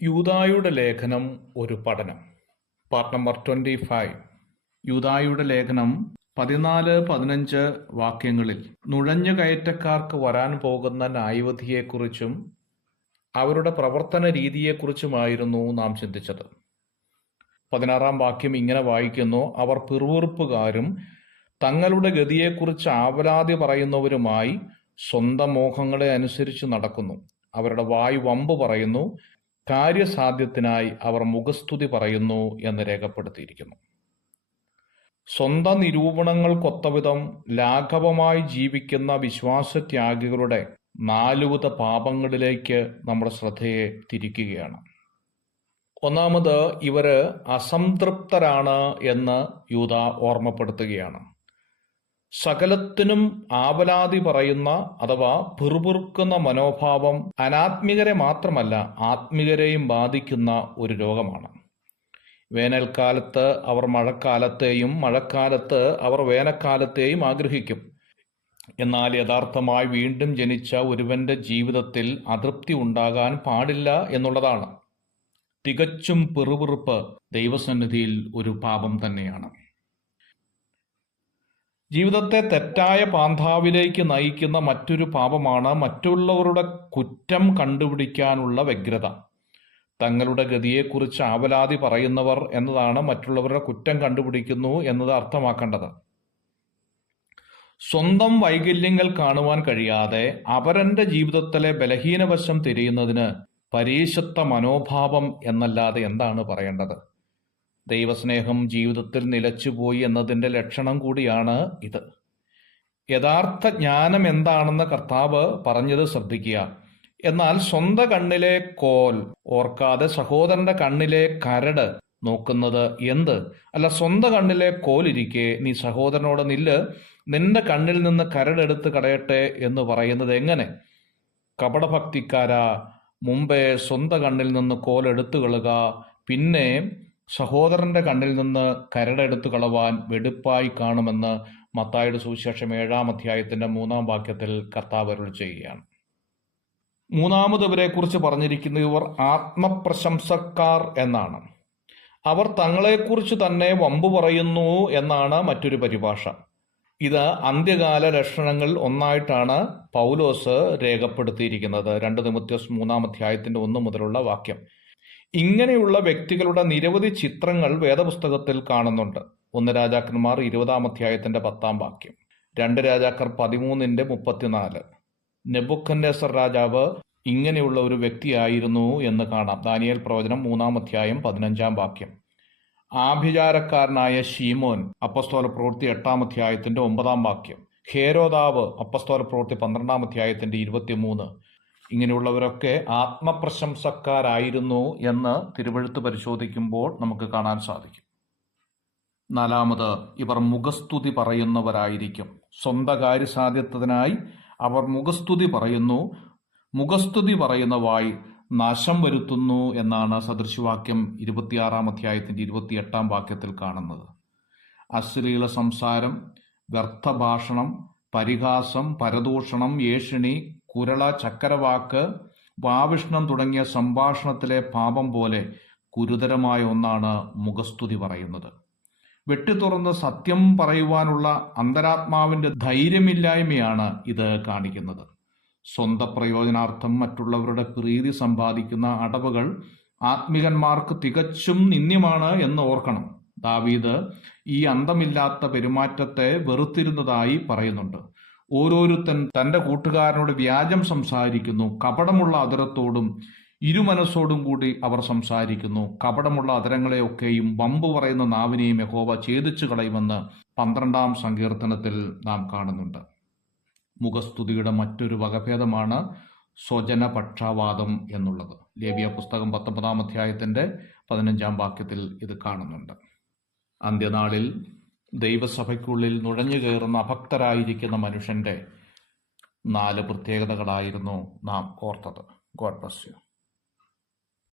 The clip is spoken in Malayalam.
യൂദായുടെ ലേഖനം ഒരു പഠനം. Part number 25. യൂദായുടെ ലേഖനം 14-15 വാക്യങ്ങളിൽ നുഴഞ്ഞുകയറ്റക്കാർക്ക് വരാൻ പോകുന്ന ന്യായവിധിയെക്കുറിച്ചും അവരുടെ പ്രവർത്തന രീതിയെക്കുറിച്ചുമായിരുന്നു നാം ചിന്തിച്ചത്. 16-ാം വാക്യം ഇങ്ങനെ വായിക്കുന്നു: അവർ പിറുപിറുപ്പുകാരും തങ്ങളുടെ ഗതിയെക്കുറിച്ച് ആവലാതി പറയുന്നവരുമായി സ്വന്തം മോഹങ്ങളെ അനുസരിച്ച് നടക്കുന്നു. അവരുടെ വായ് വമ്പ് പറയുന്നു, കാര്യസാധ്യത്തിനായി അവർ മുഖസ്തുതി പറയുന്നു എന്ന് രേഖപ്പെടുത്തിയിരിക്കുന്നു. സ്വന്തം നിരൂപണങ്ങൾക്കൊത്തവിധം ലാഘവമായി ജീവിക്കുന്ന വിശ്വാസത്യാഗികളുടെ 4 വിധ പാപങ്ങളിലേക്ക് നമ്മുടെ ശ്രദ്ധയെ തിരിക്കുകയാണ്. ഒന്നാമത്, ഇവര് അസംതൃപ്തരാണ് എന്ന് യൂദ ഓർമ്മപ്പെടുത്തുകയാണ്. സകലത്തിനും ആവലാതി പറയുന്ന അഥവാ പിറുപിറുക്കുന്ന മനോഭാവം അനാത്മികരെ മാത്രമല്ല ആത്മികരെയും ബാധിക്കുന്ന ഒരു രോഗമാണ്. വേനൽക്കാലത്ത് അവർ മഴക്കാലത്തെയും മഴക്കാലത്ത് അവർ വേനൽക്കാലത്തെയും ആഗ്രഹിക്കും. എന്നാൽ യഥാർത്ഥമായി വീണ്ടും ജനിച്ച ഒരുവന്റെ ജീവിതത്തിൽ അതൃപ്തി ഉണ്ടാകാൻ പാടില്ല എന്നുള്ളതാണ്. തികച്ചും പിറുപിറുപ്പ് ദൈവസന്നിധിയിൽ ഒരു പാപം തന്നെയാണ്. ജീവിതത്തെ തെറ്റായ പാന്താവിലേക്ക് നയിക്കുന്ന മറ്റൊരു പാപമാണ് മറ്റുള്ളവരുടെ കുറ്റം കണ്ടുപിടിക്കാനുള്ള വ്യഗ്രത. തങ്ങളുടെ ഗതിയെക്കുറിച്ച് ആവലാതി പറയുന്നവർ എന്നതാണ് മറ്റുള്ളവരുടെ കുറ്റം കണ്ടുപിടിക്കുന്നു എന്നത് അർത്ഥമാക്കേണ്ടത്. സ്വന്തം വൈകല്യങ്ങൾ കാണുവാൻ കഴിയാതെ അവരന്റെ ജീവിതത്തിലെ ബലഹീനവശം തിരയുന്നതിന് പരീശത്വ മനോഭാവം എന്നല്ലാതെ എന്താണ് പറയേണ്ടത്? ദൈവസ്നേഹം ജീവിതത്തിൽ നിലച്ചുപോയി എന്നതിൻ്റെ ലക്ഷണം കൂടിയാണ് ഇത്. യഥാർത്ഥ ജ്ഞാനം എന്താണെന്ന് കർത്താവ് പറഞ്ഞത് ശ്രദ്ധിക്കുക. എന്നാൽ സ്വന്തം കണ്ണിലെ കോൽ ഓർക്കാതെ സഹോദരന്റെ കണ്ണിലെ കരട് നോക്കുന്നത് എന്ത്? അല്ല, സ്വന്തം കണ്ണിലെ കോലിരിക്കെ നീ സഹോദരനോട് നില്ല്, നിന്റെ കണ്ണിൽ നിന്ന് കരടെടുത്ത് കളയട്ടെ എന്ന് പറയുന്നത് എങ്ങനെ? കപടഭക്തിക്കാരാ, മുമ്പേ സ്വന്തം കണ്ണിൽ നിന്ന് കോൽ എടുത്തു കളയുക, പിന്നെ സഹോദരന്റെ കണ്ണിൽ നിന്ന് കരടെടുത്തു കളവാൻ വെടുപ്പായി കാണുമെന്ന് മത്തായിയുടെ സുവിശേഷം 7-ാം അധ്യായത്തിന്റെ 3-ാം വാക്യത്തിൽ കർത്താവ് അരുളി ചെയ്യുകയാണ്. മൂന്നാമത് ഇവരെ കുറിച്ച് പറഞ്ഞിരിക്കുന്നത് ഇവർ ആത്മപ്രശംസക്കാർ എന്നാണ്. അവർ തങ്ങളെക്കുറിച്ച് തന്നെ വമ്പു പറയുന്നു എന്നാണ് മറ്റൊരു പരിഭാഷ. ഇത് അന്ത്യകാല ലക്ഷണങ്ങൾ ഒന്നായിട്ടാണ് പൗലോസ് രേഖപ്പെടുത്തിയിരിക്കുന്നത്. 2 തിമോഥെയോസ് 3-ാം അധ്യായത്തിന്റെ 1 മുതലുള്ള വാക്യം. ഇങ്ങനെയുള്ള വ്യക്തികളുടെ നിരവധി ചിത്രങ്ങൾ വേദപുസ്തകത്തിൽ കാണുന്നുണ്ട്. 1 രാജാക്കന്മാർ 20-ാം അധ്യായത്തിന്റെ 10-ാം വാക്യം, 2 രാജാക്കർ 13-34. നെബൂഖദ്നേസർ രാജാവ് ഇങ്ങനെയുള്ള ഒരു വ്യക്തിയായിരുന്നു എന്ന് കാണാം. ദാനിയേൽ പ്രവചനം 3-ാം അധ്യായം 15-ാം വാക്യം. ആഭിചാരക്കാരനായ ശീമോൻ അപ്പസ്തോല പ്രവൃത്തി 8-ാം അധ്യായത്തിന്റെ 9-ാം വാക്യം. ഹേരോദാവ് അപ്പസ്തോല പ്രവൃത്തി 12-ാം അധ്യായത്തിന്റെ 23. ഇങ്ങനെയുള്ളവരൊക്കെ ആത്മപ്രശംസക്കാരായിരുന്നു എന്ന് തിരുവെഴുത്ത് പരിശോധിക്കുമ്പോൾ നമുക്ക് കാണാൻ സാധിക്കും. 4-മത്, ഇവർ മുഖസ്തുതി പറയുന്നവരായിരിക്കും. സ്വന്തം കാര്യസാധ്യത്തിനായി അവർ മുഖസ്തുതി പറയുന്നു. മുഖസ്തുതി പറയുന്ന വായ് നാശം വരുത്തുന്നു എന്നാണ് സദൃശവാക്യം 26-ാം അധ്യായത്തിന്റെ 28-ാം വാക്യത്തിൽ കാണുന്നത്. അശ്ലീല സംസാരം, വ്യർത്ഥഭാഷണം, പരിഹാസം, പരദൂഷണം, ഏഷണി, കുരള, ചക്കരവാക്ക്, വാവിഷ്ണം തുടങ്ങിയ സംഭാഷണത്തിലെ പാപം പോലെ ഗുരുതരമായ ഒന്നാണ് മുഖസ്തുതി പറയുന്നത്. വെട്ടിത്തുറന്ന് സത്യം പറയുവാനുള്ള അന്തരാത്മാവിന്റെ ധൈര്യമില്ലായ്മയാണ് ഇത് കാണിക്കുന്നത്. സ്വന്തം പ്രയോജനാർത്ഥം മറ്റുള്ളവരുടെ പ്രീതി സമ്പാദിക്കുന്ന അടവുകൾ ആത്മികന്മാർക്ക് തികച്ചും നിന്ദ്യമാണ് എന്ന് ഓർക്കണം. ദാവീദ് ഈ അന്തമില്ലാത്ത പെരുമാറ്റത്തെ വെറുത്തിരുന്നതായി പറയുന്നുണ്ട്. ഓരോരുത്തൻ തന്റെ കൂട്ടുകാരനോട് വ്യാജം സംസാരിക്കുന്നു. കപടമുള്ള അധരത്തോടും ഇരുമനസ്സോടും കൂടി അവർ സംസാരിക്കുന്നു. കപടമുള്ള അധരങ്ങളെയൊക്കെയും വമ്പു പറയുന്ന നാവിനെയും യഹോവ ഛേദിച്ചു കളയുമെന്ന് 12-ാം സങ്കീർത്തനത്തിൽ നാം കാണുന്നുണ്ട്. മുഖസ്തുതിയുടെ മറ്റൊരു വകഭേദമാണ് സ്വജനപക്ഷാവാദം എന്നുള്ളത്. ലേവ്യ പുസ്തകം 19-ാം അധ്യായത്തിന്റെ 15-ാം വാക്യത്തിൽ ഇത് കാണുന്നുണ്ട്. അന്ത്യനാളിൽ ദൈവസഭയ്ക്കുള്ളിൽ നുഴഞ്ഞു കയറുന്ന അഭക്തരായിരിക്കുന്ന മനുഷ്യന്റെ 4 പ്രത്യേകതകളായിരുന്നു നാം ഓർത്തത്. God bless you.